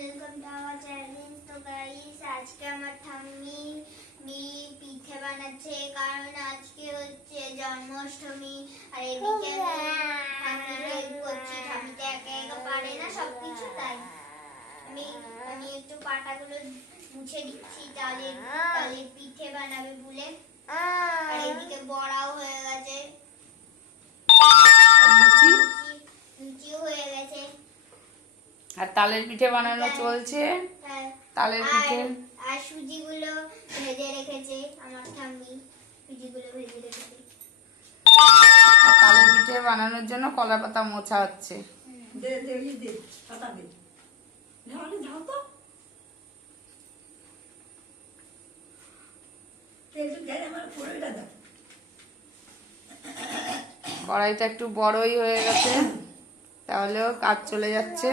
Welcome to our channel. তো guys, আজকে আমার ঠাম্মি পিঠে বানাচ্ছে, কারণ আজকে হচ্ছে জন্মাষ্টমী। আর এদিকে আমি হেল্প করছি। ঠাম্মি তো একা একা পারে না সবকিছু, তাই আমি একটু পাটাগুলো মুছে দিচ্ছি তালের পিঠে বানাবে বলে। আর এদিকে বড়াও হয়ে গেছে, লুচিও হয়ে গেছে, আর তালের পিঠে বানানো চলছে। তালের পিঠে আর সুজিগুলো ভেজে রেখেছে আমার ঠাম্মি। সুজিগুলো ভেজে রেখেছে। আর তালের পিঠে বানানোর জন্য কলা পাতা মোছা হচ্ছে। কড়াইটা একটু বড়ই হয়ে গেছে, তাহলেও কাজ চলে যাচ্ছে।